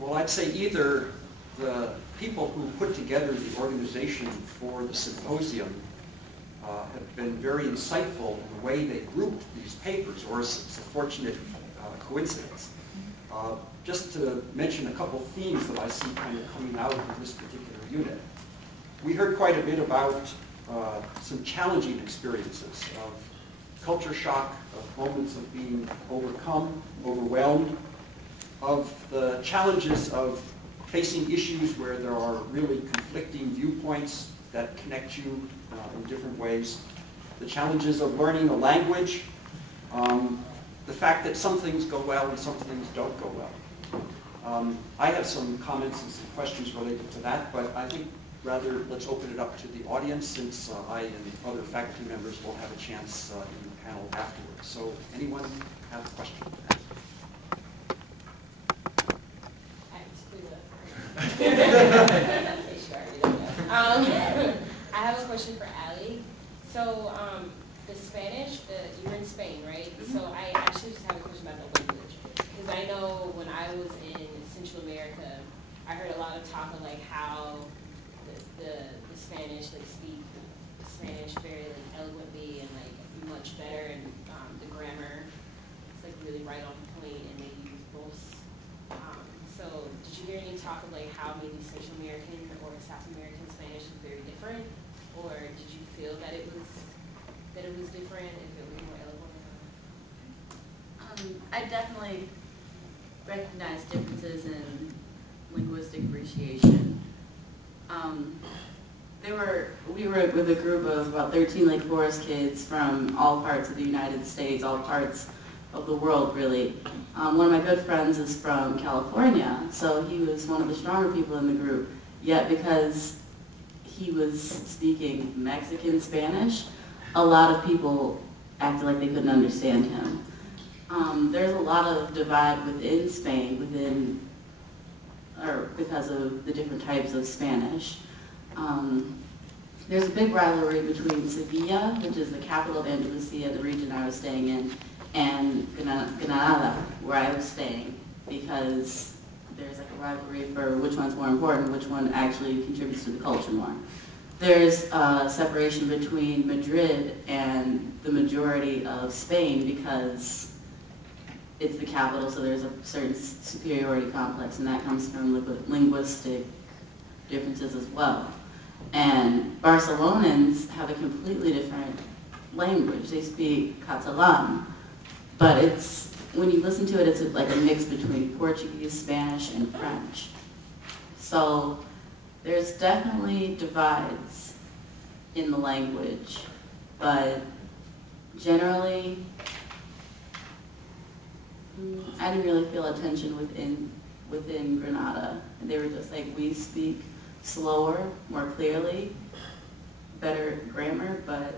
Well, I'd say either the people who put together the organization for the symposium have been very insightful in the way they grouped these papers, or it's a fortunate coincidence. Just to mention a couple themes that I see kind of coming out of this particular unit. We heard quite a bit about some challenging experiences of culture shock, of moments of being overcome, overwhelmed, of the challenges of facing issues where there are really conflicting viewpoints that connect you in different ways, the challenges of learning a language, the fact that some things go well and some things don't go well. I have some comments and some questions related to that, but I think rather let's open it up to the audience, since I and other faculty members will have a chance in the panel afterwards. So anyone have a question to ask? I have a question for Ali. So the Spanish, you were in Spain, right? Mm-hmm. So I actually just have a question about the language. Because I know when I was in Central America, I heard a lot of talk of like how the Spanish speak Spanish very eloquently and much better, and the grammar is really right on point, and they use both. So did you hear any talk of how maybe Central American or South American Spanish is very different, or did you feel that it was different, if it was more eloquent? I definitely recognize differences in linguistic appreciation. We were with a group of about 13 Lake Forest kids from all parts of the United States, all parts of the world, really. One of my good friends is from California, so he was one of the stronger people in the group. Yet because he was speaking Mexican Spanish, a lot of people acted like they couldn't understand him. There's a lot of divide within Spain, because of the different types of Spanish. There's a big rivalry between Sevilla, which is the capital of Andalusia, the region I was staying in, and Granada, where I was staying, because there's a rivalry for which one's more important, which one actually contributes to the culture more. There's a separation between Madrid and the majority of Spain because it's the capital, so there's a certain superiority complex, and that comes from linguistic differences as well. And Barcelonans have a completely different language. They speak Catalan, but when you listen to it, it's like a mix between Portuguese, Spanish, and French. So there's definitely divides in the language, but generally, I didn't really feel a tension within Granada. They were just like, we speak slower, more clearly, better grammar, but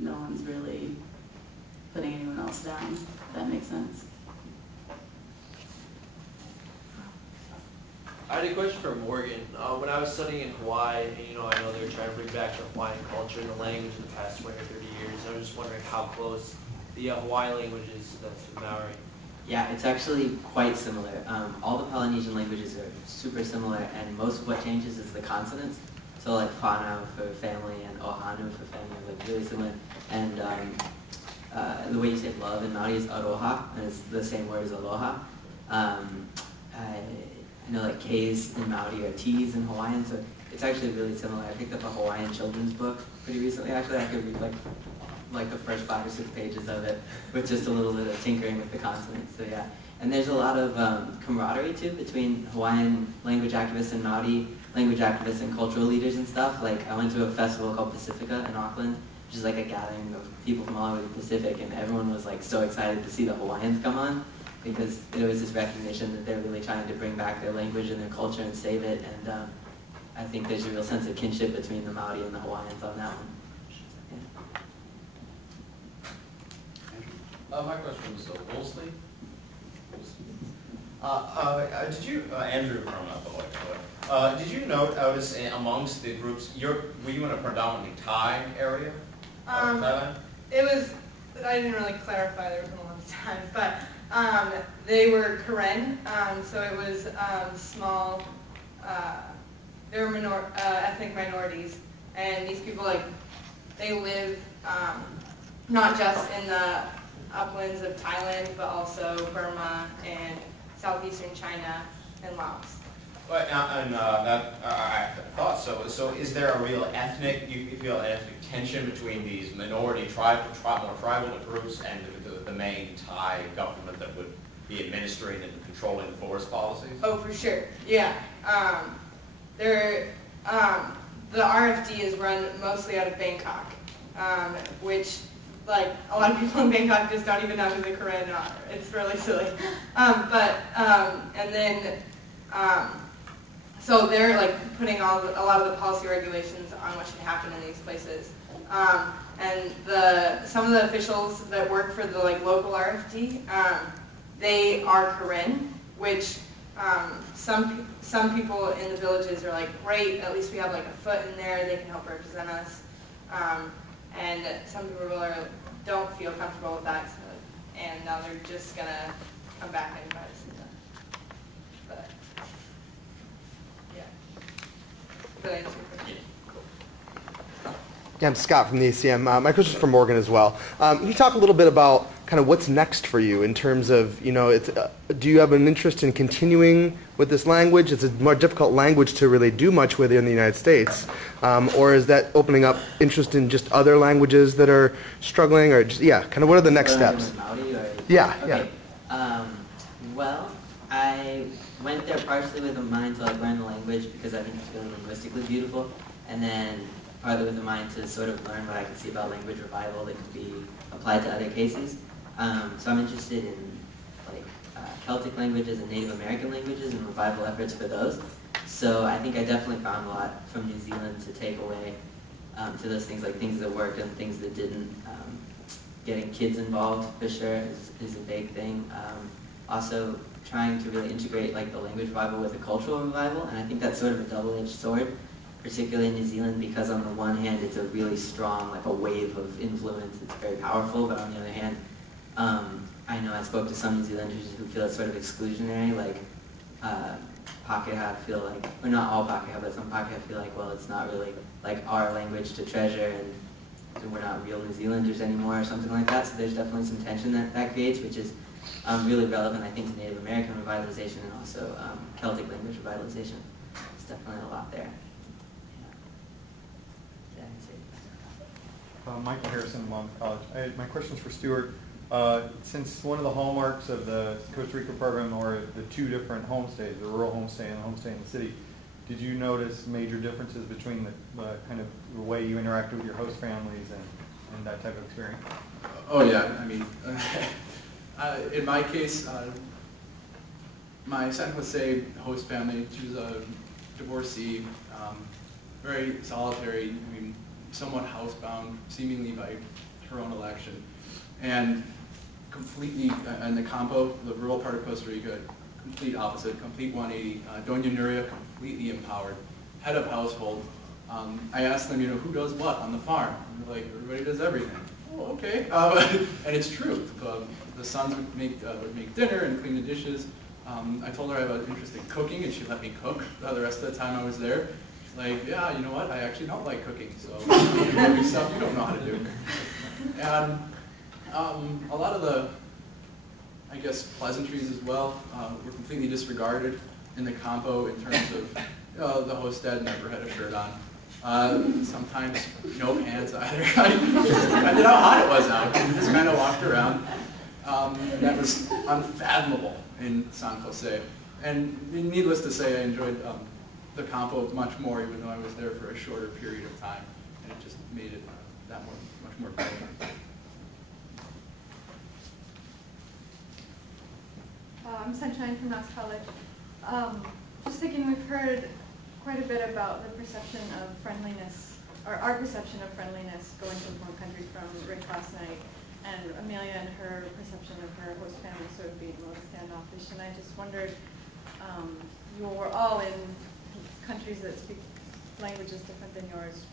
no one's really putting anyone else down, if that makes sense. I had a question for Morgan. When I was studying in Hawaii, and I know they were trying to bring back the Hawaiian culture and the language in the past 20 or 30 years, I was just wondering how close the Hawaii language is to the Maori. Yeah, it's actually quite similar. All the Polynesian languages are super similar, and most of what changes is the consonants. So like whānau for family and ohanu for family, really similar. And the way you say love in Maori is aroha, and it's the same word as aloha. K's in Maori are T's in Hawaiian, so it's actually really similar. I picked up a Hawaiian children's book pretty recently. Actually, I could read like the first 5 or 6 pages of it with just a little bit of tinkering with the consonants. So yeah, and there's a lot of camaraderie too between Hawaiian language activists and Maori language activists and cultural leaders and stuff. Like I went to a festival called Pacifica in Auckland, which is like a gathering of people from all over the Pacific, and everyone was like so excited to see the Hawaiians come on, because there was this recognition that they're really trying to bring back their language and their culture and save it, and I think there's a real sense of kinship between the Maori and the Hawaiians on that one. My question was Wolseley. Did you, Andrew from Beloit, did you notice amongst the groups, were you in a predominantly Thai area of Thailand? It was, I didn't really clarify, there was a lot of time, but They were Karen, so it was small, they were ethnic minorities, and these people, like, they live not just in the uplands of Thailand, but also Burma and southeastern China and Laos. But, I thought so. So is there a real ethnic, you feel an ethnic tension between these minority more tribal groups and the main Thai government that would be administering and controlling the forest policies? Oh, for sure, yeah. The RFD is run mostly out of Bangkok, which, like, a lot of people in Bangkok just don't even know who the Karen are. It's really silly. So they're, like, putting a lot of the policy regulations on what should happen in these places. And some of the officials that work for the, like, local RFD, they are Karen, which some people in the villages are like, great, at least we have, like, a foot in there, they can help represent us. And some people don't feel comfortable with that, and now they're just going to come back and try to see that. But, yeah. Did I answer your question? Yeah, I'm Scott from the ACM. My question is for Morgan as well. Can you talk a little bit about kind of what's next for you in terms of, you know, do you have an interest in continuing with this language? It's a more difficult language to really do much with in the United States. Or is that opening up interest in just other languages that are struggling? Or just, yeah, kind of what are the next steps? Yeah, okay. Well, I went there partially with a mind to, like, learn the language because I think it's really linguistically beautiful. And then partly with a mind to sort of learn what I could see about language revival that could be applied to other cases. So I'm interested in, like, Celtic languages and Native American languages and revival efforts for those. So I think I definitely found a lot from New Zealand to take away to those things, like things that worked and things that didn't. Getting kids involved for sure is a big thing. Also trying to really integrate, like, the language revival with a cultural revival, and I think that's sort of a double-edged sword, particularly in New Zealand, because on the one hand it's a really strong, like, a wave of influence, it's very powerful, but on the other hand, I know I spoke to some New Zealanders who feel it's sort of exclusionary, like Pākehā feel like, or not all Pākehā, but some Pākehā feel like, well, it's not really, like, our language to treasure, and we're not real New Zealanders anymore, or something like that, so there's definitely some tension that creates, which is really relevant, I think, to Native American revitalization and also Celtic language revitalization. There's definitely a lot there. Michael Harrison, Monmouth College. My question is for Stuart. Since one of the hallmarks of the Costa Rica program are the two different homestays, the rural homestay and the homestay in the city, did you notice major differences between the kind of the way you interacted with your host families and that type of experience? Oh yeah, I mean, in my case, my San Jose host family, she was a divorcee, very solitary, I mean, somewhat housebound, seemingly by her own election, and completely, in the Campo, the rural part of Costa Rica, complete opposite, complete 180. Doña Nuria, completely empowered, head of household. I asked them, you know, who does what on the farm? And they're like, everybody does everything. Oh, okay. And it's true. The sons would make dinner and clean the dishes. I told her I have an interest in cooking, and she let me cook the rest of the time I was there. She's like, yeah, you know what? I actually don't like cooking, so you do stuff you don't know how to do. And a lot of the, I guess, pleasantries as well were completely disregarded in the Campo in terms of the host dad never had a shirt on. Sometimes no pants either. Depended how hot it was out. We just kind of walked around. And that was unfathomable in San Jose. And needless to say, I enjoyed the Campo much more, even though I was there for a shorter period of time. And it just made it much more brilliant. I'm Sunshine from Knox College. Just thinking, we've heard quite a bit about the perception of friendliness, or our perception of friendliness going to the home country from Rick last night, and Amelia and her perception of her host family sort of being more standoffish. And I just wondered, you were all in countries that speak languages different than yours,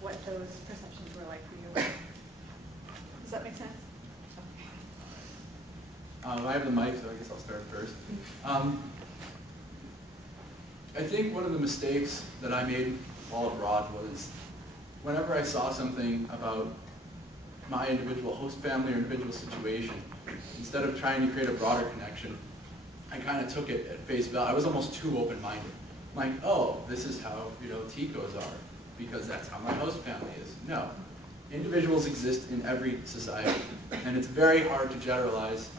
what those perceptions were like for you. Does that make sense? I have the mic, so I guess I'll start first. I think one of the mistakes that I made while abroad was whenever I saw something about my individual host family or individual situation, instead of trying to create a broader connection, I kind of took it at face value. I was almost too open-minded. Like, oh, this is how, Ticos are, because that's how my host family is. No. Individuals exist in every society, and it's very hard to generalize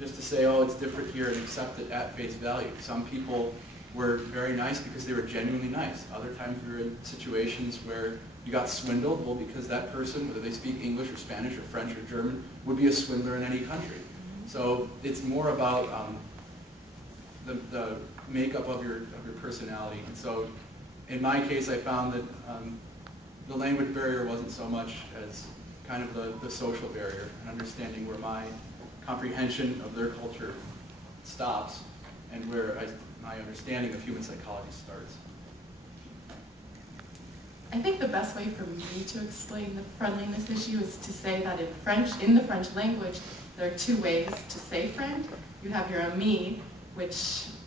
just to say, oh, it's different here and accept it at face value. Some people were very nice because they were genuinely nice. Other times we were in situations where you got swindled, well, because that person, whether they speak English or Spanish or French or German, would be a swindler in any country. So it's more about the makeup of your personality. And so in my case, I found that the language barrier wasn't so much as kind of the social barrier and understanding where my comprehension of their culture stops and where my understanding of human psychology starts. I think the best way for me to explain the friendliness issue is to say that in the French language, there are two ways to say friend. You have your ami,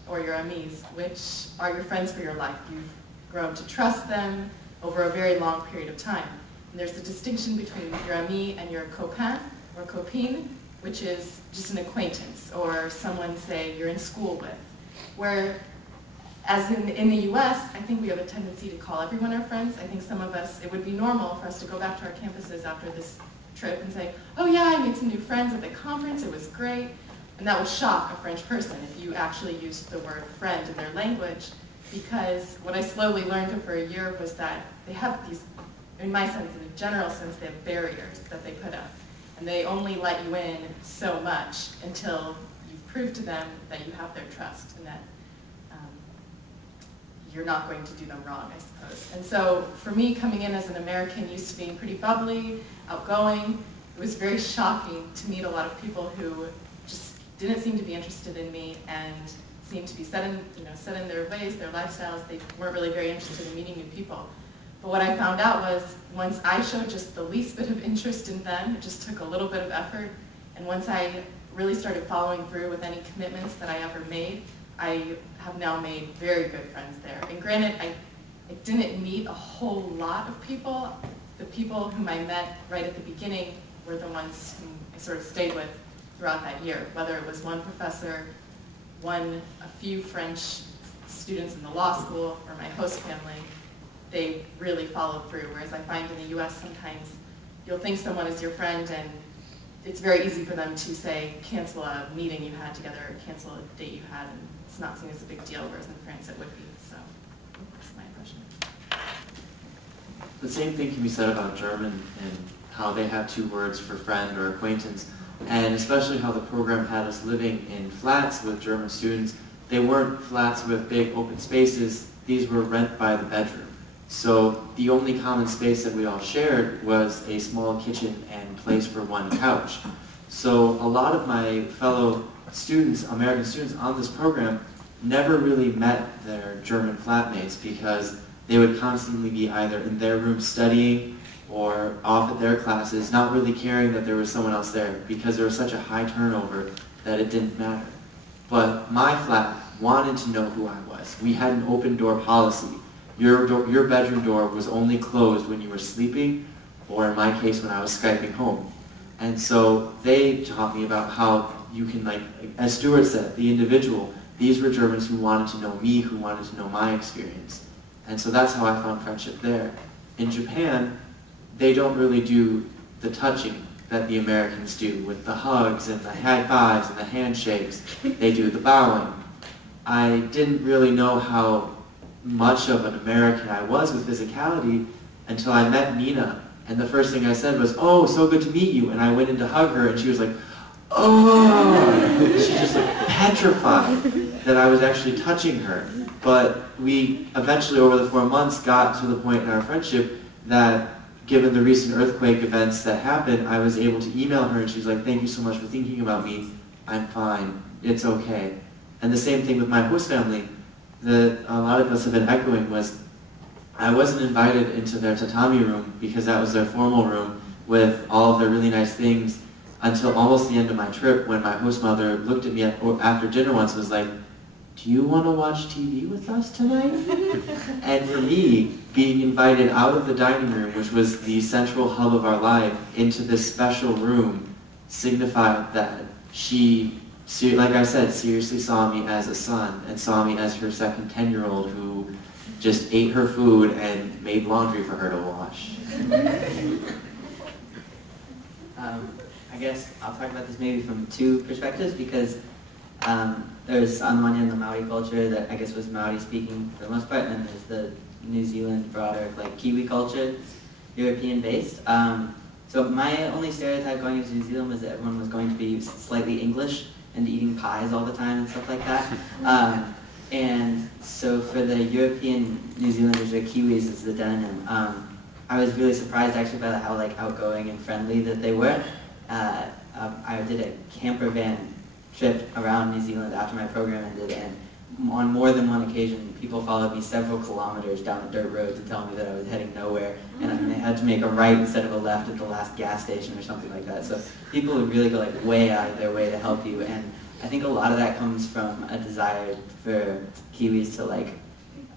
or your amis, which are your friends for your life. You've grown to trust them over a very long period of time. And there's a distinction between your ami and your copain or copine, which is just an acquaintance or someone, say, you're in school with. Where, as in the US, I think we have a tendency to call everyone our friends. I think some of us, it would be normal for us to go back to our campuses after this trip and say, oh yeah, I made some new friends at the conference, it was great. And that would shock a French person if you actually used the word friend in their language, because what I slowly learned over a year was that they have these, in my sense, in a general sense, they have barriers that they put up. And they only let you in so much until you've proved to them that you have their trust and that you're not going to do them wrong, I suppose. And so for me, coming in as an American, used to being pretty bubbly, outgoing, it was very shocking to meet a lot of people who just didn't seem to be interested in me and seemed to be set in their ways, their lifestyles. They weren't really very interested in meeting new people. But what I found out was once I showed just the least bit of interest in them, it just took a little bit of effort, and once I really started following through with any commitments that I ever made, I have now made very good friends there. And granted, I didn't meet a whole lot of people. The people whom I met right at the beginning were the ones whom I sort of stayed with throughout that year, whether it was one professor, a few French students in the law school, or my host family. They really followed through, whereas I find in the US sometimes you'll think someone is your friend and it's very easy for them to say, cancel a meeting you had together, or cancel a date you had, and it's not seen as a big deal, whereas in France it would be. So that's my impression. The same thing can be said about German and how they have two words for friend or acquaintance, and especially how the program had us living in flats with German students. They weren't flats with big open spaces, these were rent by the bedroom. So the only common space that we all shared was a small kitchen and place for one couch. So a lot of my fellow students, American students on this program, never really met their German flatmates because they would constantly be either in their room studying or off at their classes, not really caring that there was someone else there because there was such a high turnover that it didn't matter. But my flat wanted to know who I was. We had an open door policy. Your bedroom door was only closed when you were sleeping, or in my case, when I was Skyping home. And so they taught me about how you can, like, as Stuart said, the individual, these were Germans who wanted to know me, who wanted to know my experience. And so that's how I found friendship there. In Japan, they don't really do the touching that the Americans do with the hugs and the high fives and the handshakes. They do the bowing. I didn't really know how much of an American I was with physicality until I met Nina. And the first thing I said was, oh, so good to meet you. And I went in to hug her and she was like, oh, she just like petrified that I was actually touching her. But we eventually over the 4 months got to the point in our friendship that given the recent earthquake events that happened, I was able to email her and she was like, thank you so much for thinking about me. I'm fine. It's okay. And the same thing with my host family that a lot of us have been echoing was I wasn't invited into their tatami room because that was their formal room with all of their really nice things until almost the end of my trip when my host mother looked at me after dinner once and was like, "Do you want to watch TV with us tonight?" And for me, being invited out of the dining room, which was the central hub of our life, into this special room signified that she, like I said, seriously saw me as a son and saw me as her second 10-year-old who just ate her food and made laundry for her to wash. I guess I'll talk about this maybe from two perspectives, because there's on the one hand the Maori culture that I guess was Maori speaking for the most part, and then there's the New Zealand broader like Kiwi culture, European based. So my only stereotype going into New Zealand was that everyone was going to be slightly English and eating pies all the time and stuff like that. And so for the European New Zealanders or Kiwis, it's the denim. I was really surprised actually by how like outgoing and friendly that they were. I did a camper van trip around New Zealand after my program ended, and on more than one occasion, people followed me several kilometers down a dirt road to tell me that I was heading nowhere, and I had to make a right instead of a left at the last gas station or something like that. So people would really go like way out of their way to help you, and I think a lot of that comes from a desire for Kiwis to like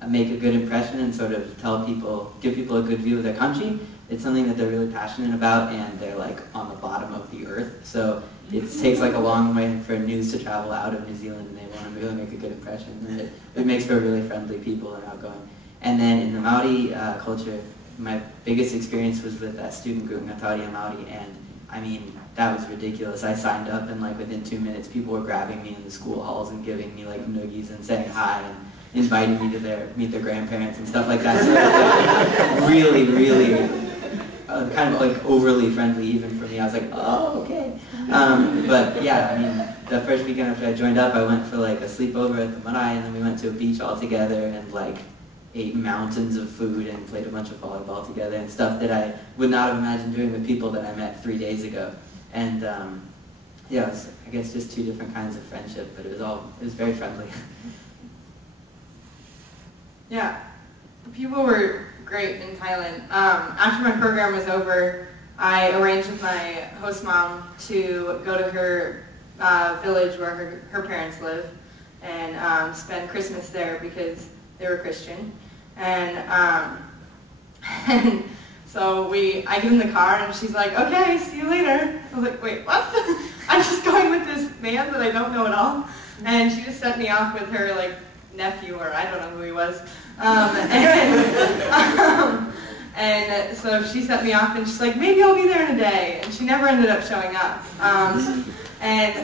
make a good impression and sort of tell people, give people a good view of their country. It's something that they're really passionate about, and they're like on the bottom of the earth. So it takes like a long way for news to travel out of New Zealand, and they want to really make a good impression. And it makes for really friendly people and outgoing. And then in the Maori culture, my biggest experience was with that student group, Ngataria Maori, and I mean, that was ridiculous. I signed up, and like within 2 minutes, people were grabbing me in the school halls and giving me like noogies and saying hi and inviting me to meet their grandparents and stuff like that. So it was like really, really kind of like overly friendly even for me. I was like, oh, okay. But yeah, I mean, the first weekend after I joined up, I went for like a sleepover at the marae, and then we went to a beach all together and like ate mountains of food and played a bunch of volleyball together and stuff that I would not have imagined doing with people that I met 3 days ago. And yeah, it was, I guess, just two different kinds of friendship, but it was very friendly. Yeah, the people were great in Thailand. After my program was over, I arranged with my host mom to go to her village where her parents live and spend Christmas there because they were Christian. And so I get in the car and she's like, okay, see you later. I was like, wait, what? I'm just going with this man that I don't know at all. And she just set me off with her like nephew, or I don't know who he was. And so she set me off and she's like, maybe I'll be there in a day. And she never ended up showing up.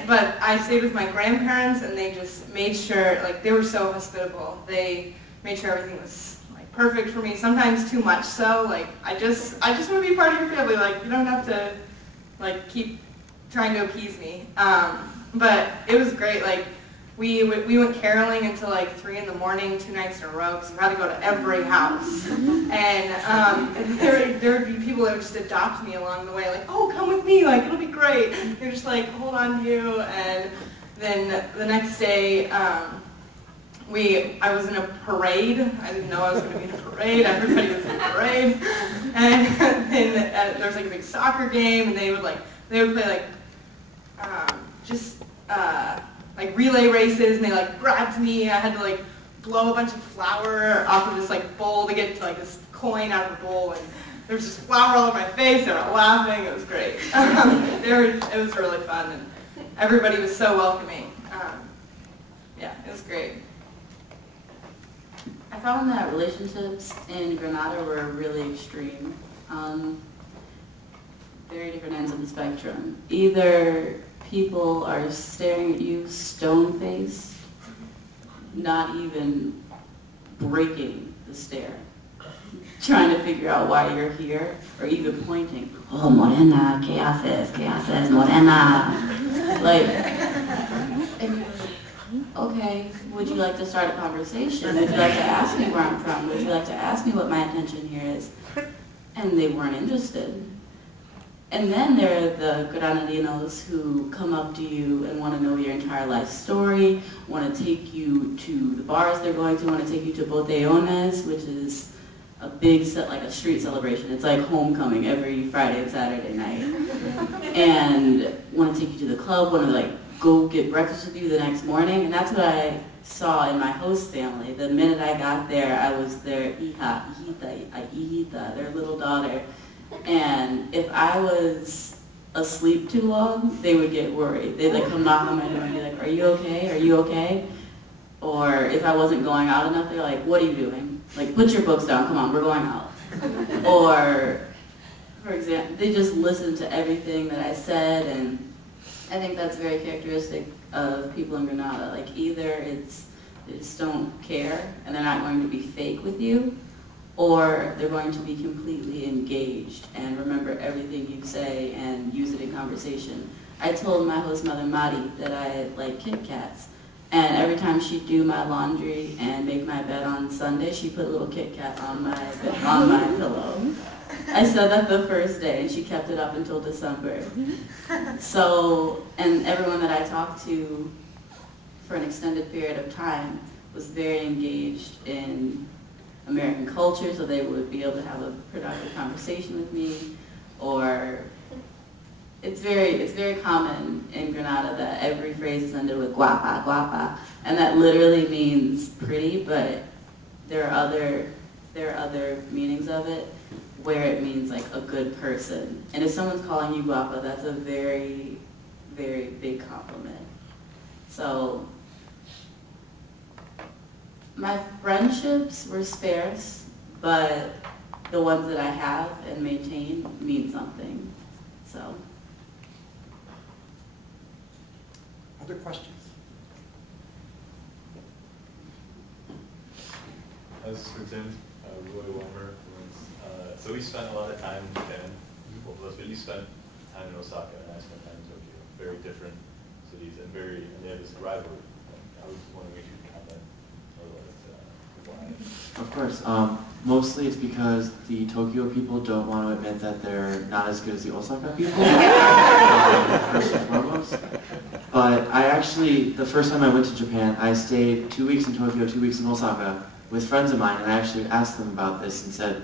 But I stayed with my grandparents, and they just made sure, like, they were so hospitable. They made sure everything was like perfect for me, sometimes too much so. Like, I just want to be part of your family. Like, you don't have to like keep trying to appease me. But it was great. Like, we went caroling until like 3 in the morning, 2 nights in a row, because we had to go to every house. And there would be people that would just adopt me along the way, like, oh, come with me, like, it'll be great. They're just like, hold on to you. And then the next day, I was in a parade. I didn't know I was going to be in a parade. Everybody was in a parade. And then there was like a big soccer game, and they would play like relay races, and they like grabbed me. I had to like blow a bunch of flour off of this like bowl to get to like this coin out of the bowl, and there was just flour all over my face. They were laughing. It was great. It was really fun, and everybody was so welcoming. Yeah, it was great. I found that relationships in Grenada were really extreme. Very different ends of the spectrum. Either people are staring at you stone-faced, not even breaking the stare, trying to figure out why you're here, or even pointing, oh, morena, ¿qué haces, morena? Like, okay, would you like to start a conversation? Would you like to ask me where I'm from? Would you like to ask me what my intention here is? And they weren't interested. And then there are the Granadinos who come up to you and want to know your entire life story, want to take you to the bars they're going to, want to take you to botellones, which is a big set, like a street celebration. It's like homecoming every Friday and Saturday night. And want to take you to the club, want to like go get breakfast with you the next morning. And that's what I saw in my host family. The minute I got there, I was their ihita, their little daughter. And if I was asleep too long, they would get worried. They'd like come knock on my door and be like, "Are you okay? Are you okay?" Or if I wasn't going out enough, they're like, "What are you doing? Like, put your books down, come on, we're going out." Or, for example, they just listened to everything that I said, and I think that's very characteristic of people in Granada. Like, either they just don't care, and they're not going to be fake with you, or they're going to be completely engaged and remember everything you say and use it in conversation. I told my host mother, Mari, that I like Kit Kats. And every time she'd do my laundry and make my bed on Sunday, she put a little Kit Kat on my pillow. I said that the first day, and she kept it up until December. So, and everyone that I talked to for an extended period of time was very engaged in American culture, so they would be able to have a productive conversation with me. Or it's very common in Granada that every phrase is ended with guapa, guapa, and that literally means pretty, but there are other meanings of it where it means like a good person. And if someone's calling you guapa, that's a very, very big compliment. So my friendships were sparse, but the ones that I have and maintain mean something. So. Other questions? As for Tim, Roy Wilmer, so we spent a lot of time in Japan, both of us, but you spent time in Osaka and I spent time in Tokyo. Very different cities and they have this rivalry. I was wondering if you could comment or why. Of course. Mostly it's because the Tokyo people don't want to admit that they're not as good as the Osaka people, first and foremost. But I actually, the first time I went to Japan, I stayed 2 weeks in Tokyo, 2 weeks in Osaka with friends of mine, and I actually asked them about this and said,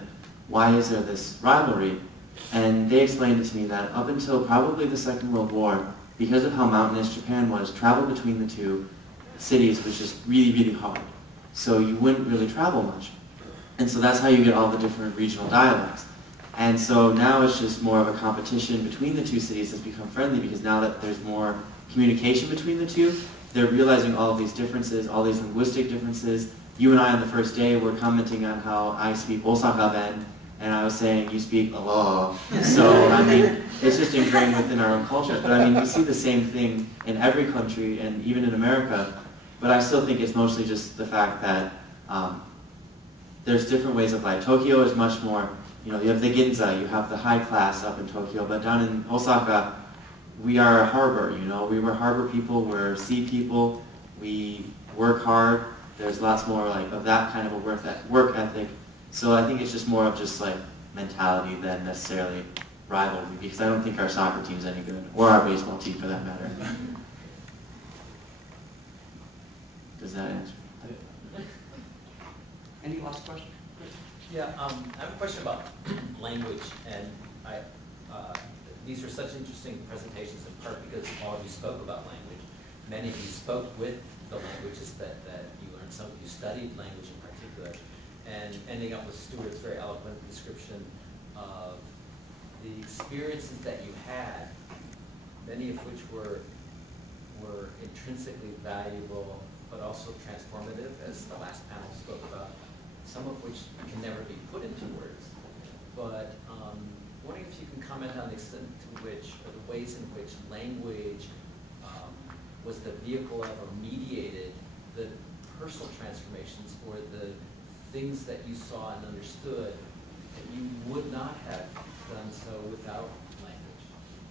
why is there this rivalry? And they explained it to me that up until probably the Second World War, because of how mountainous Japan was, travel between the two cities was just really, really hard. So you wouldn't really travel much. And so that's how you get all the different regional dialects. And so now it's just more of a competition between the two cities that's become friendly, because now that there's more communication between the two, they're realizing all of these differences, all these linguistic differences. You and I on the first day were commenting on how I speak Osaka-ben, and I was saying you speak aloha. So, I mean, it's just ingrained within our own cultures. But I mean, we see the same thing in every country, and even in America. But I still think it's mostly just the fact that there's different ways of life. Tokyo is much more, you have the ginza, you have the high class up in Tokyo, but down in Osaka, we are a harbor, we were harbor people, we're sea people, we work hard, there's lots more of that kind of a work ethic. So I think it's just more of just mentality than necessarily rivalry, because I don't think our soccer team's any good, or our baseball team for that matter. Does that answer? Any last question? Yeah, I have a question about language, and these were such interesting presentations in part because all of you spoke about language. Many of you spoke with the languages that you learned. Some of you studied language in particular, and ending up with Stuart's very eloquent description of the experiences that you had, many of which were intrinsically valuable, but also transformative, as the last panel spoke about, some of which can never be put into words. But wondering if you can comment on the extent to which, or the ways in which language was the vehicle of or mediated the personal transformations or the things that you saw and understood that you would not have done so without language,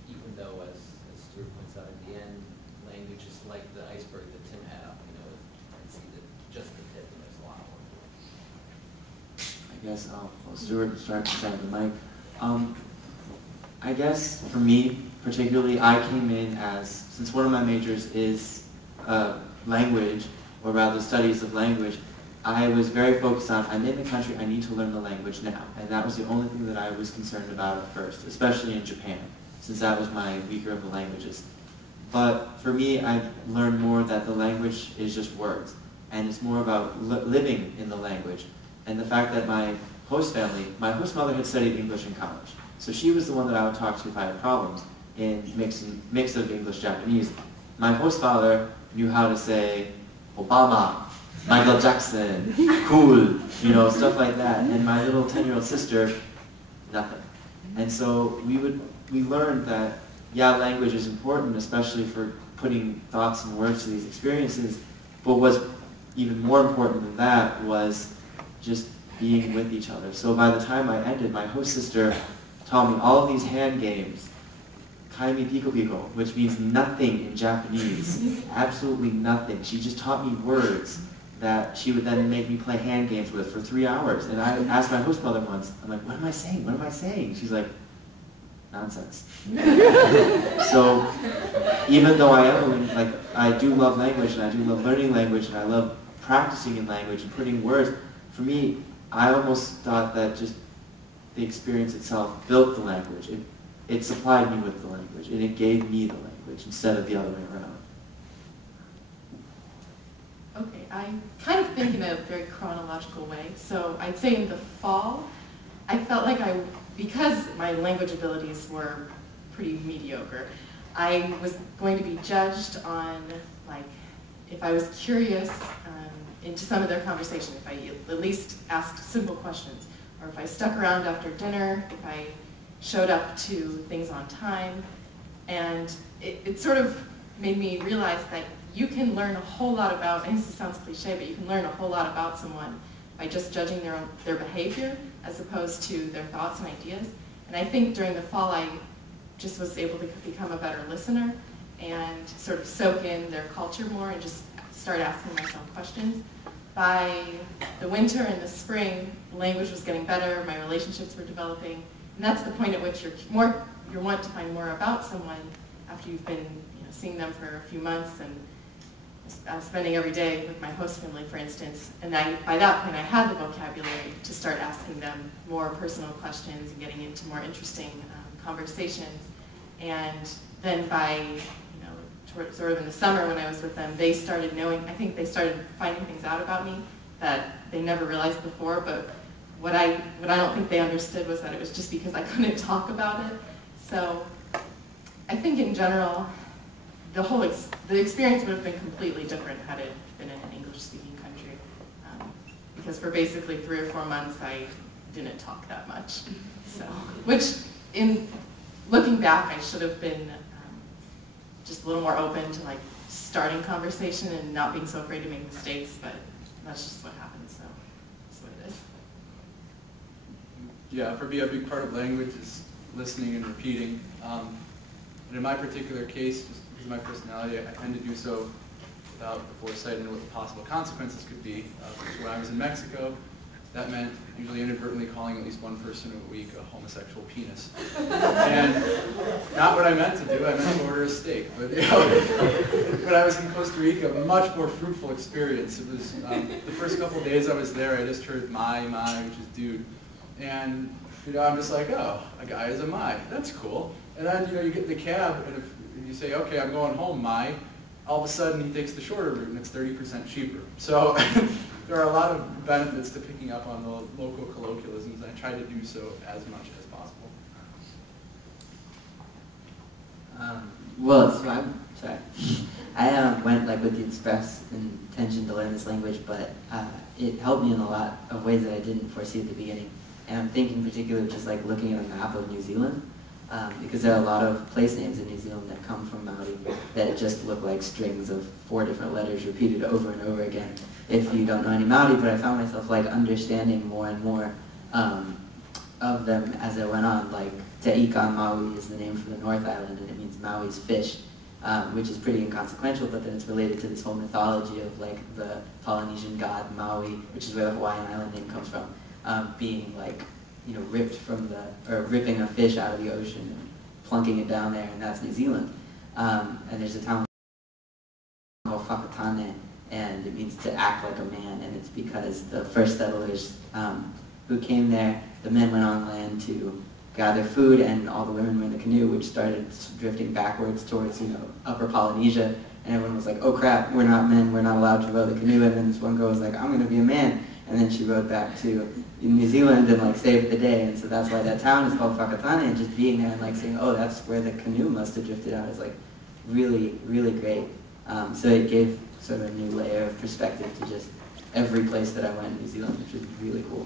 even though, as Stuart points out, in the end, language is like the iceberg that Tim had up, you can see just the tip, and there's a lot more to it. I guess Stuart start to the mic. I guess for me, particularly, I came in since one of my majors is language, or rather studies of language, I was very focused on, I'm in the country, I need to learn the language now. And that was the only thing that I was concerned about at first, especially in Japan, since that was my weaker of the languages. But for me, I've learned more that the language is just words. And it's more about living in the language. And the fact that my host family, my host mother had studied English in college. So she was the one that I would talk to if I had problems in mix of English-Japanese. My host father knew how to say Obama, Michael Jackson, cool, you know, stuff like that. And my little 10-year-old sister, nothing. And so we learned that, yeah, language is important, especially for putting thoughts and words to these experiences. But what's even more important than that was just being with each other. So by the time I ended, my host sister taught me all of these hand games, kaimi piko piko, which means nothing in Japanese, absolutely nothing. She just taught me words that she would then make me play hand games with for 3 hours. And I asked my host mother once, I'm like, what am I saying? What am I saying? She's like, nonsense. So even though I do love language and I do love learning language and I love practicing in language and putting words, for me, I almost thought that just the experience itself built the language. It supplied me with the language and it gave me the language instead of the other way around. Okay, I kind of think in a very chronological way. So I'd say in the fall, I felt like because my language abilities were pretty mediocre, I was going to be judged on, like, if I was curious into some of their conversation, if I at least asked simple questions, or if I stuck around after dinner, if I showed up to things on time. And it sort of made me realize that you can learn a whole lot about, and this sounds cliche, but you can learn a whole lot about someone by just judging their behavior as opposed to their thoughts and ideas. And I think during the fall I just was able to become a better listener and sort of soak in their culture more and just start asking myself questions. By the winter and the spring, the language was getting better, my relationships were developing, and that's the point at which you're want to find more about someone after you've been seeing them for a few months and spending every day with my host family, for instance. And by that point, I had the vocabulary to start asking them more personal questions and getting into more interesting conversations. And then by sort of in the summer when I was with them, they started knowing, I think they started finding things out about me that they never realized before, but what I don't think they understood was that it was just because I couldn't talk about it. So I think in general, the experience would have been completely different had it been in an English-speaking country. Because for basically 3 or 4 months, I didn't talk that much. So, which in looking back, I should have been just a little more open to starting conversation and not being so afraid to make mistakes, but that's just what happened, so that's what it is. Yeah, for me a big part of language is listening and repeating. And in my particular case, just because of my personality, I tend to do so without the foresight into what the possible consequences could be. So when I was in Mexico, that meant usually inadvertently calling at least one person a week a homosexual penis. And not what I meant to do, I meant to order a steak. But when I was in Costa Rica, a much more fruitful experience. It was the first couple of days I was there, I just heard my, which is dude. And I'm just like, oh, a guy is a my, that's cool. And then you get in the cab, and if you say, okay, I'm going home, my, all of a sudden he takes the shorter route and it's 30% cheaper. So there are a lot of benefits to picking up on the local colloquialisms, and I try to do so as much as possible. Well, so I'm sorry. I went with the express intention to learn this language, but it helped me in a lot of ways that I didn't foresee at the beginning. And I'm thinking particularly just looking at a map of New Zealand, because there are a lot of place names in New Zealand that come from Maori that just look like strings of 4 different letters repeated over and over again if you don't know any Maori. But I found myself understanding more and more of them as I went on. Te Ika Maui is the name for the North Island, and it means Maui's fish, which is pretty inconsequential, but then it's related to this whole mythology of the Polynesian god Maui, which is where the Hawaiian island name comes from, being ripped from ripping a fish out of the ocean and plunking it down there, and that's New Zealand. And there's a town called Whakatane, and it means to act like a man, and it's because the first settlers who came there, the men went on land to gather food, and all the women were in the canoe, which started drifting backwards towards, Upper Polynesia, and everyone was like, oh crap, we're not men, we're not allowed to row the canoe, and then this one girl was like, I'm going to be a man, and then she rowed back to New Zealand and like saved the day, and so that's why that town is called Whakatane, and just being there and like saying, oh, that's where the canoe must have drifted out is like really, really great. So it gave sort of a new layer of perspective to just every place that I went in New Zealand, which was really cool.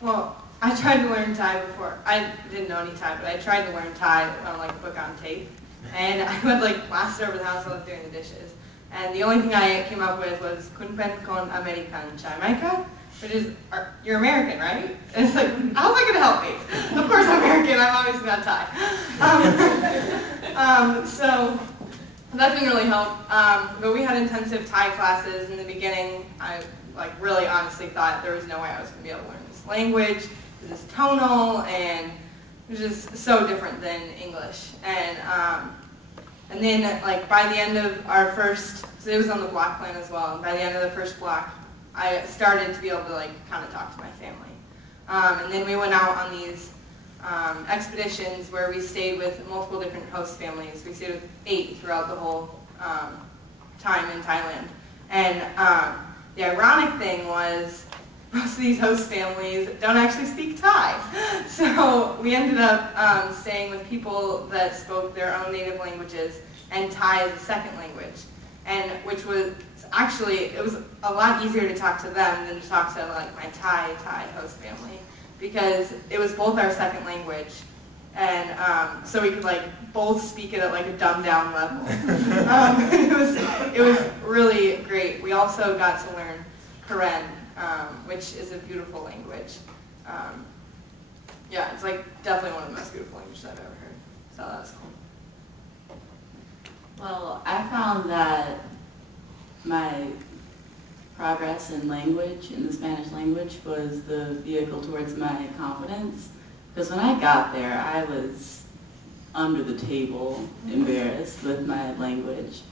Well, I tried to learn Thai before. I didn't know any Thai, but I tried to learn Thai on like a book on tape. And I would like blast it over the house while I was doing the dishes. And the only thing I came up with was Kunpen con American Jamaica, which is, you're American, right? And it's like, how's that gonna help me? Of course I'm American, I'm obviously not Thai. So that didn't really help. But we had intensive Thai classes in the beginning. I like really honestly thought there was no way I was gonna be able to learn this language. This is tonal, and it was just so different than English. And then like by the end of our first, so it was on the block plan as well, and by the end of the first block, I started to be able to like kind of talk to my family. And then we went out on these expeditions where we stayed with multiple different host families. We stayed with 8 throughout the whole time in Thailand. And the ironic thing was most of these host families don't actually speak Thai. So we ended up staying with people that spoke their own native languages and Thai as a second language. And which was actually, it was a lot easier to talk to them than to talk to like my Thai host family, because it was both our second language. And so we could like both speak it at like a dumbed down level. It was really great. We also got to learn Karen, which is a beautiful language. Yeah, it's like definitely one of the most beautiful languages I've ever heard. So that was cool. Well, I found that my progress in language, in the Spanish language, was the vehicle towards my confidence. Because when I got there, I was under the table, embarrassed with my language.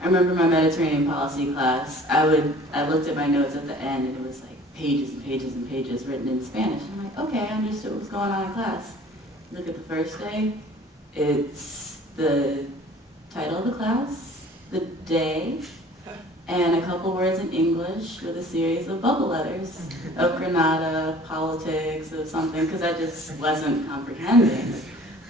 I remember my Mediterranean policy class, I looked at my notes at the end and it was like pages and pages and pages written in Spanish. I'm like, okay, I understood what was going on in class. Look at the first day, it's the title of the class, the day, and a couple words in English with a series of bubble letters of Granada, of politics, of something, because I just wasn't comprehending.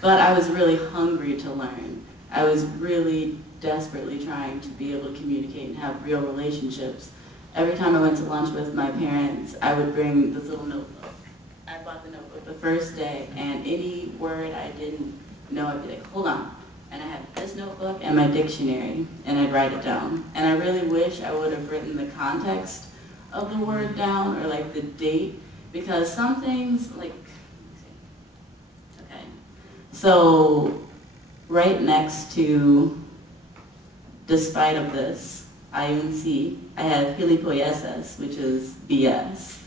But I was really hungry to learn. I was really desperately trying to be able to communicate and have real relationships. Every time I went to lunch with my parents, I would bring this little notebook. I bought the notebook the first day, and any word I didn't know, I'd be like, hold on. And I had this notebook and my dictionary, and I'd write it down. And I really wish I would have written the context of the word down, or like the date, because some things, like, okay. So, right next to, despite of this, IUNC, I have Gilipolleces, which is BS.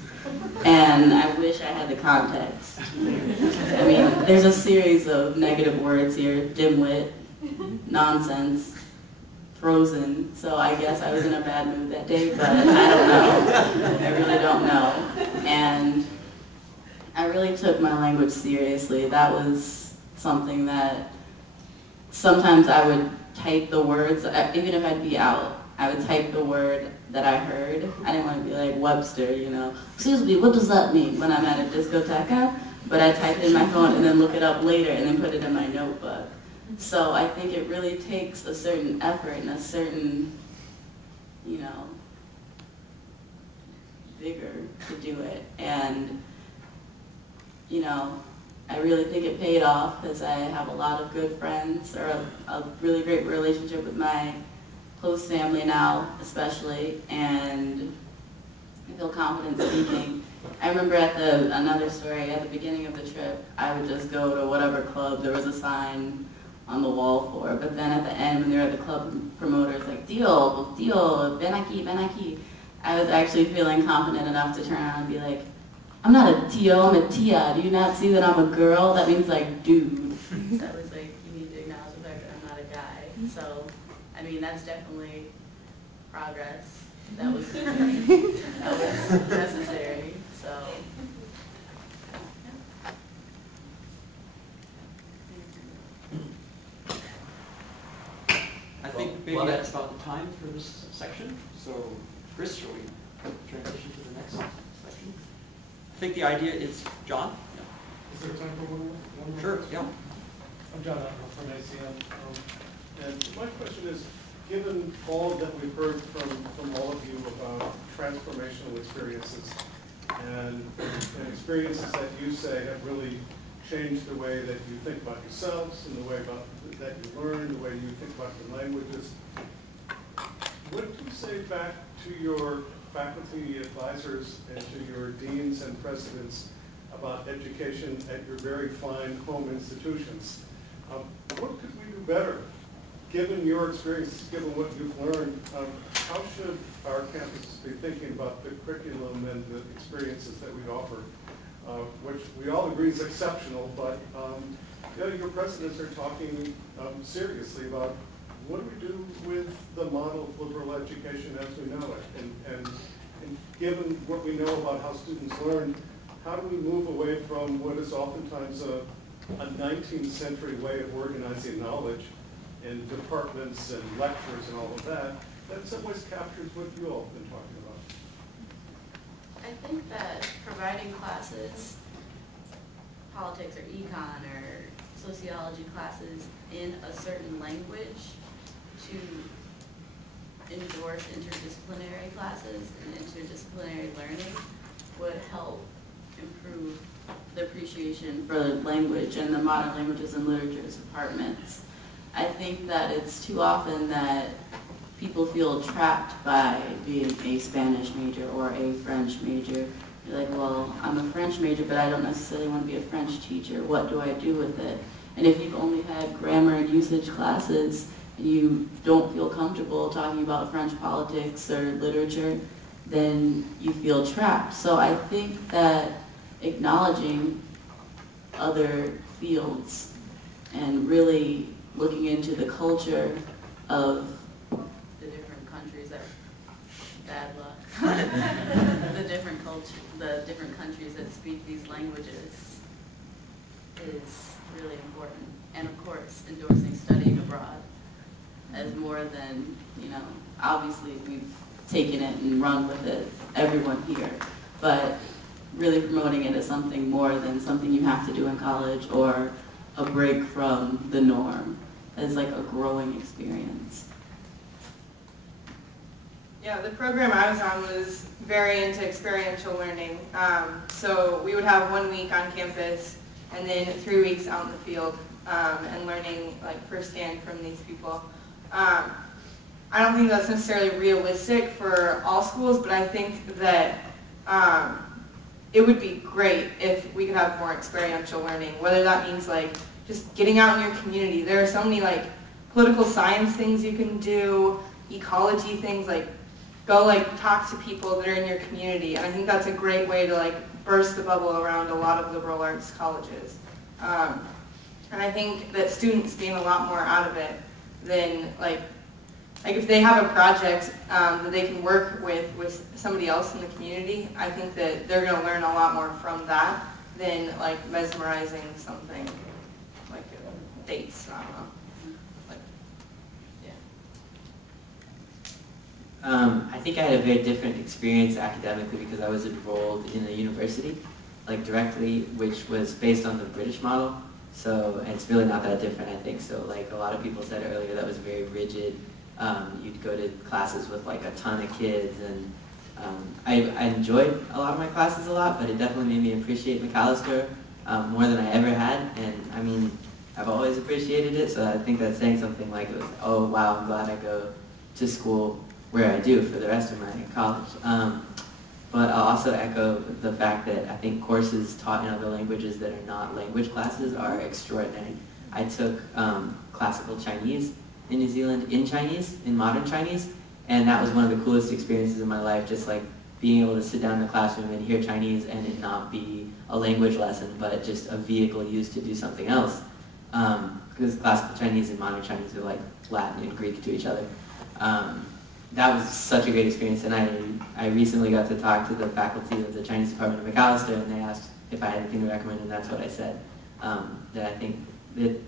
And I wish I had the context. I mean, there's a series of negative words here: dimwit, nonsense, frozen. So I guess I was in a bad mood that day, but I don't know. I really don't know. And I really took my language seriously. That was something that sometimes I would type the words, even if I'd be out, I would type the word that I heard. I didn't want to be like Webster, you know. Excuse me, what does that mean when I'm at a discoteca? But I type it in my phone and then look it up later and then put it in my notebook. So I think it really takes a certain effort and a certain, you know, vigor to do it. And, you know, I really think it paid off because I have a lot of good friends, or a really great relationship with my close family now, especially, and I feel confident speaking. I remember another story, at the beginning of the trip, I would just go to whatever club there was a sign on the wall for, but then at the end, when they were at the club promoters, like, Dio, ven aquí, ven aquí, I was actually feeling confident enough to turn around and be like, I'm not a Tio, I'm a Tia. Do you not see that I'm a girl? That means like dude. So I was like, you need to acknowledge the fact that I'm not a guy. So, I mean, that's definitely progress that was necessary. So. I think maybe that's about the time for this section. So, Chris, shall we transition to the next section? I think the idea is, John? Is there time for one more? Sure, yeah. I'm John from ACM. And my question is, given all that we've heard from all of you about transformational experiences and experiences that you say have really changed the way that you think about yourselves and the way that you learn, the way you think about the languages, what do you say back to your faculty advisors and to your deans and presidents about education at your very fine home institutions? What could we do better, given your experiences, given what you've learned? How should our campuses be thinking about the curriculum and the experiences that we offer, which we all agree is exceptional, but your presidents are talking seriously about what do we do with the model of liberal education as we know it? And given what we know about how students learn, how do we move away from what is oftentimes a 19th century way of organizing knowledge in departments and lectures and all of that, that in some ways captures what you all have been talking about? I think that providing classes, politics or econ or sociology classes in a certain language to endorse interdisciplinary classes and interdisciplinary learning would help improve the appreciation for language and the modern languages and literatures departments. I think that it's too often that people feel trapped by being a Spanish major or a French major. You're like, well, I'm a French major, but I don't necessarily want to be a French teacher. What do I do with it? And if you've only had grammar and usage classes and you don't feel comfortable talking about French politics or literature, then you feel trapped. So I think that acknowledging other fields and really looking into the culture of the different countries that bad luck, the different countries that speak these languages is really important. And of course, endorsing studying abroad as more than, obviously we've taken it and run with it, everyone here, but really promoting it as something more than something you have to do in college or a break from the norm, as like a growing experience. Yeah, the program I was on was very into experiential learning. So we would have 1 week on campus and then 3 weeks out in the field and learning like firsthand from these people. I don't think that's necessarily realistic for all schools, but I think that it would be great if we could have more experiential learning, whether that means like just getting out in your community. There are so many like political science things you can do, ecology things, like go like talk to people that are in your community. And I think that's a great way to like burst the bubble around a lot of liberal arts colleges. And I think that students gain a lot more out of it than like if they have a project that they can work with somebody else in the community, I think that they're going to learn a lot more from that than like mesmerizing something like dates. I don't know. I think I had a very different experience academically because I was enrolled in a university, like directly, which was based on the British model. So it's really not that different, I think. So like a lot of people said earlier, that was very rigid. You'd go to classes with like a ton of kids, and I enjoyed a lot of my classes a lot, but it definitely made me appreciate McAllister more than I ever had. And I mean, I've always appreciated it, so I think that's saying something like, it was, oh wow, I'm glad I go to school where I do for the rest of my college. But I'll also echo the fact that I think courses taught in other languages that are not language classes are extraordinary. I took classical Chinese in New Zealand in modern Chinese, and that was one of the coolest experiences in my life, just like being able to sit down in the classroom and hear Chinese and it not be a language lesson, but just a vehicle used to do something else. Because classical Chinese and modern Chinese are like Latin and Greek to each other. that was such a great experience, and I recently got to talk to the faculty of the Chinese department of McAllister, and they asked if I had anything to recommend, and that's what I said. That I think that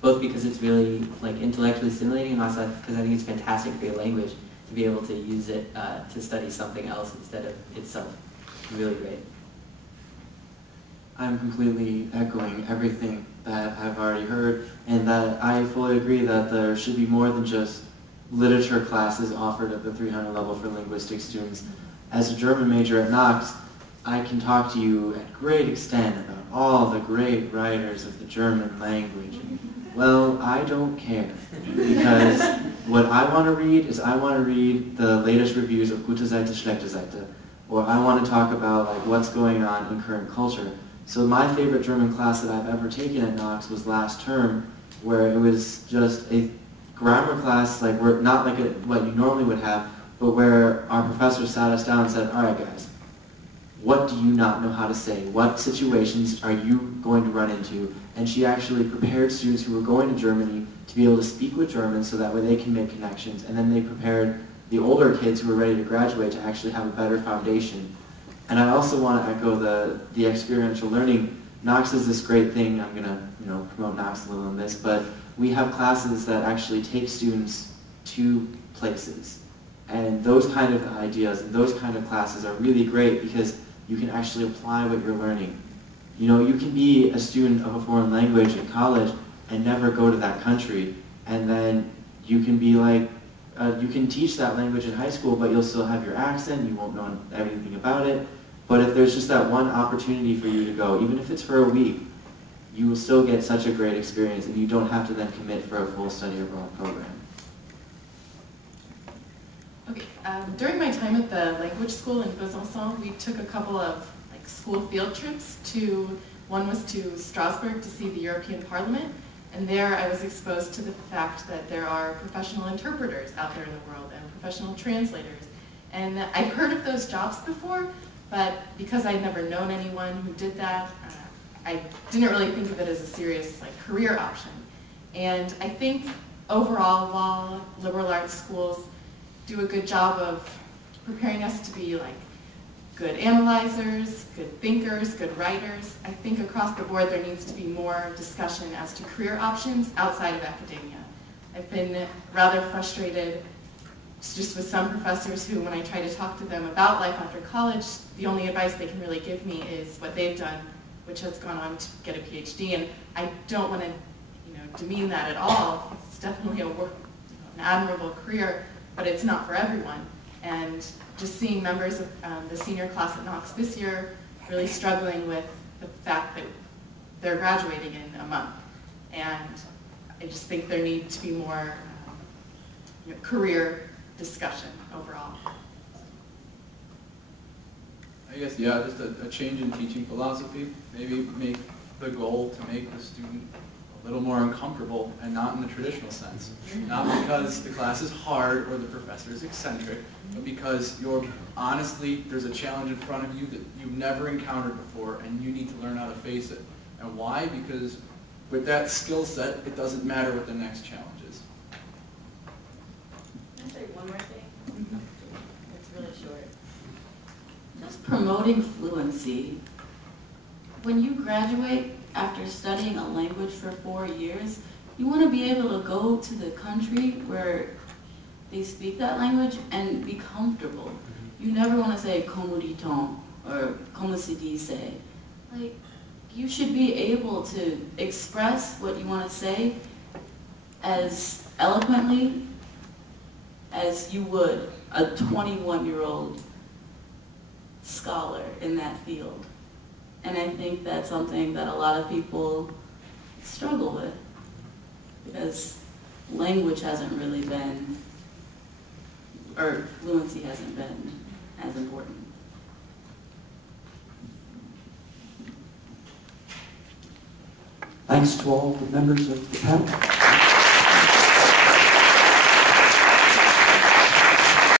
both because it's really like intellectually stimulating, and also because I think it's fantastic for your language to be able to use it to study something else instead of itself. Really great. I'm completely echoing everything that I've already heard, and that I fully agree that there should be more than just literature classes offered at the 300 level for linguistics students. As a German major at Knox, I can talk to you at great extent about all the great writers of the German language. Well, I don't care, because what I want to read is I want to read the latest reviews of Gute Seite, Schlechte Seite, or I want to talk about like what's going on in current culture. So my favorite German class that I've ever taken at Knox was last term, where it was just a grammar class, like we're not like what you normally would have, but where our professor sat us down and said, all right guys, what do you not know how to say? What situations are you going to run into? And she actually prepared students who were going to Germany to be able to speak with Germans so that way they can make connections. And then they prepared the older kids who were ready to graduate to actually have a better foundation. And I also want to echo the experiential learning. Knox is this great thing. I'm going to promote Knox a little in this, but we have classes that actually take students to places. And those kind of ideas and those kind of classes are really great because you can actually apply what you're learning. You know, you can be a student of a foreign language in college and never go to that country, and then you can be like, you can teach that language in high school, but you'll still have your accent, you won't know everything about it. But if there's just that one opportunity for you to go, even if it's for a week, you will still get such a great experience, and you don't have to then commit for a full study abroad program. Okay, during my time at the language school in Besançon, we took a couple of school field trips one was to Strasbourg to see the European Parliament, and there I was exposed to the fact that there are professional interpreters out there in the world and professional translators. And I'd heard of those jobs before, but because I'd never known anyone who did that, I didn't really think of it as a serious career option. And I think overall, while liberal arts schools do a good job of preparing us to be good analyzers, good thinkers, good writers, I think across the board there needs to be more discussion as to career options outside of academia. I've been rather frustrated just with some professors who, when I try to talk to them about life after college, the only advice they can really give me is what they've done, which has gone on to get a PhD. And I don't want to demean that at all. It's definitely an admirable career, but it's not for everyone. And just seeing members of the senior class at Knox this year really struggling with the fact that they're graduating in a month. And I just think there needs to be more career discussion overall. I guess, yeah, just a change in teaching philosophy. Maybe make the goal to make the student a little more uncomfortable, and not in the traditional sense. Not because the class is hard or the professor is eccentric, but because honestly, there's a challenge in front of you that you've never encountered before, and you need to learn how to face it. And why? Because with that skill set, it doesn't matter what the next challenge is. Can I say one more thing? It's really short. Just promoting fluency. When you graduate after studying a language for 4 years, you want to be able to go to the country where they speak that language and be comfortable. You never want to say "Comment dit-on" or "Comment se dit-ce." You should be able to express what you want to say as eloquently as you would a 21-year-old scholar in that field. And I think that's something that a lot of people struggle with, because language hasn't really been, or fluency hasn't been as important. Thanks to all the members of the panel.